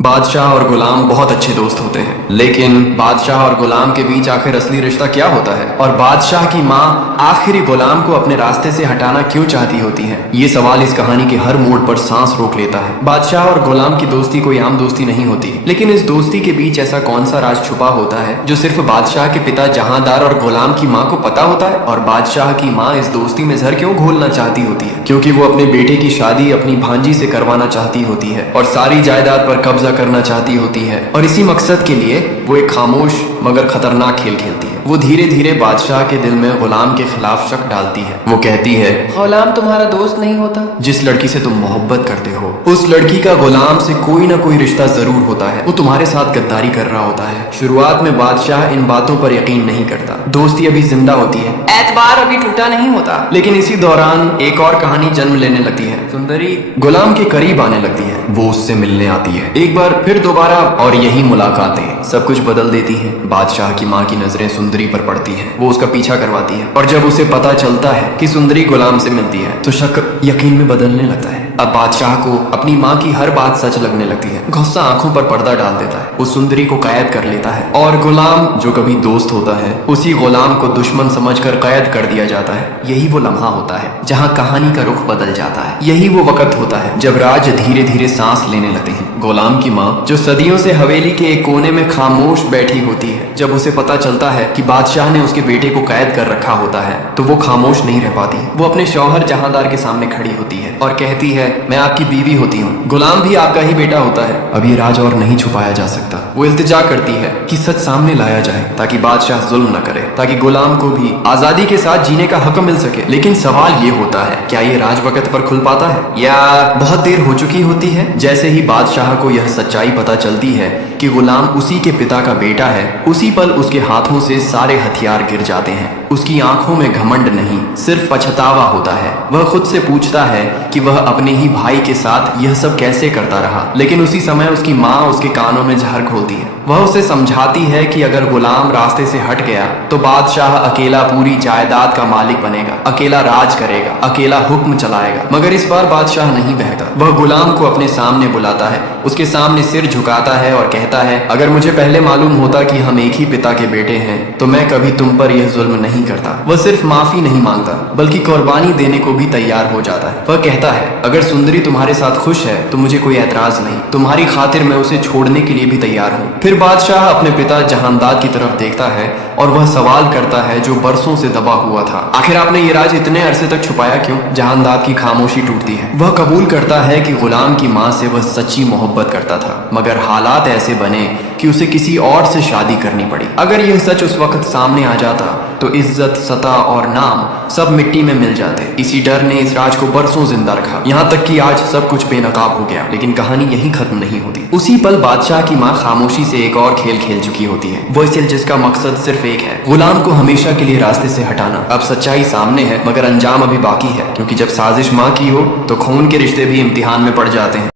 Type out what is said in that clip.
बादशाह और गुलाम बहुत अच्छे दोस्त होते हैं, लेकिन बादशाह और गुलाम के बीच आखिर असली रिश्ता क्या होता है और बादशाह की माँ आखिरी गुलाम को अपने रास्ते से हटाना क्यों चाहती होती है? ये सवाल इस कहानी के हर मोड़ पर सांस रोक लेता है। बादशाह और गुलाम की दोस्ती कोई आम दोस्ती नहीं होती, लेकिन इस दोस्ती के बीच ऐसा कौन सा राज छुपा होता है जो सिर्फ बादशाह के पिता जहांदार और गुलाम की माँ को पता होता है? और बादशाह की माँ इस दोस्ती में जहर क्यों घोलना चाहती होती है? क्योंकि वो अपने बेटे की शादी अपनी भांजी से करवाना चाहती होती है और सारी जायदाद पर कब्जा करना चाहती होती है, और इसी मकसद के लिए वो एक खामोश मगर खतरनाक खेल खेलती है। वो धीरे धीरे बादशाह के दिल में गुलाम के खिलाफ शक डालती है। वो कहती है, गुलाम तुम्हारा दोस्त नहीं होता? जिस लड़की से तुम मोहब्बत करते हो उस लड़की का गुलाम से कोई ना कोई रिश्ता जरूर होता है। वो तुम्हारे साथ गद्दारी कर रहा होता है। शुरुआत में बादशाह इन बातों पर यकीन नहीं करता, दोस्ती अभी जिंदा होती है, एतबार अभी टूटा नहीं होता। लेकिन इसी दौरान एक और कहानी जन्म लेने लगती है। सुंदरी गुलाम के करीब आने लगती है। वो उससे मिलने आती है, एक बार फिर दोबारा, और यही मुलाकातें सब कुछ बदल देती हैं। बादशाह की माँ की नजरें सुंदरी पर पड़ती हैं। वो उसका पीछा करवाती है, और जब उसे पता चलता है कि सुंदरी गुलाम से मिलती है तो शक यकीन में बदलने लगता है। अब बादशाह को अपनी माँ की हर बात सच लगने लगती है। गुस्सा आंखों पर पर्दा डाल देता है। वो सुंदरी को कैद कर लेता है, और गुलाम जो कभी दोस्त होता है उसी गुलाम को दुश्मन समझकर कैद कर दिया जाता है। यही वो लम्हा होता है जहाँ कहानी का रुख बदल जाता है। यही वो वक्त होता है जब राज धीरे धीरे सांस लेने लगते हैं। गुलाम की माँ जो सदियों से हवेली के एक कोने में खामोश बैठी होती है, जब उसे पता चलता है कि बादशाह ने उसके बेटे को कैद कर रखा होता है तो वो खामोश नहीं रह पाती। वो अपने शौहर जहांदार के सामने खड़ी होती है और कहती है, मैं आपकी बीवी होती हूँ, गुलाम भी आपका ही बेटा होता है। अब ये राज और नहीं छुपाया जा सकता। वो इल्तिजा करती है कि सच सामने लाया जाए ताकि बादशाह जुल्म न करे, ताकि गुलाम को भी आजादी के साथ जीने का हक मिल सके। लेकिन सवाल ये होता है, क्या ये राज वक्त पर खुल पाता है या बहुत देर हो चुकी होती है? जैसे ही बादशाह को यह सच्चाई पता चलती है कि गुलाम उसी के पिता का बेटा है, उसी पल उसके हाथों से सारे हथियार गिर जाते हैं। उसकी आंखों में घमंड नहीं, सिर्फ पछतावा होता है। वह खुद से पूछता है कि वह अपने ही भाई के साथ यह सब कैसे करता रहा। लेकिन उसी समय उसकी माँ उसके कानों में जहर घोलती है। वह उसे समझाती है कि अगर गुलाम रास्ते से हट गया तो बादशाह अकेला पूरी जायदाद का मालिक बनेगा, अकेला राज करेगा, अकेला हुक्म चलाएगा। मगर इस बार बादशाह नहीं बहता। वह गुलाम को अपने सामने बुलाता है, उसके सामने सिर झुकाता है और कहता है, अगर मुझे पहले मालूम होता कि हम एक ही पिता के बेटे हैं तो मैं कभी तुम पर यह जुल्म नहीं करता। वह सिर्फ माफी नहीं मांगता बल्कि कुर्बानी देने को भी तैयार हो जाता है। वह कहता है, अगर सुंदरी तुम्हारे साथ खुश है तो मुझे कोई ऐतराज नहीं, तुम्हारी खातिर मैं उसे छोड़ने के लिए भी तैयार हूँ। फिर बादशाह अपने पिता जहांदार की तरफ देखता है और वह सवाल करता है जो बरसों से दबा हुआ था, आखिर आपने ये राज इतने अरसे तक छुपाया क्यों? जहांदार की खामोशी टूटती है। वह कबूल करता है कि गुलाम की माँ से वह सच्ची मोहब्बत करता था, मगर हालात ऐसे बने कि उसे किसी और से शादी करनी पड़ी। अगर यह सच उस वक्त सामने आ जाता तो इज्जत, सता और नाम सब मिट्टी में मिल जाते। इसी डर ने इस राज को बरसों जिंदा रखा, यहाँ तक कि आज सब कुछ बेनकाब हो गया। लेकिन कहानी यहीं खत्म नहीं होती। उसी पल बादशाह की माँ खामोशी से एक और खेल खेल चुकी होती है, वो खेल जिसका मकसद सिर्फ एक है, गुलाम को हमेशा के लिए रास्ते से हटाना। अब सच्चाई सामने है मगर अंजाम अभी बाकी है, क्योंकि जब साजिश माँ की हो तो खून के रिश्ते भी इम्तिहान में पड़ जाते हैं।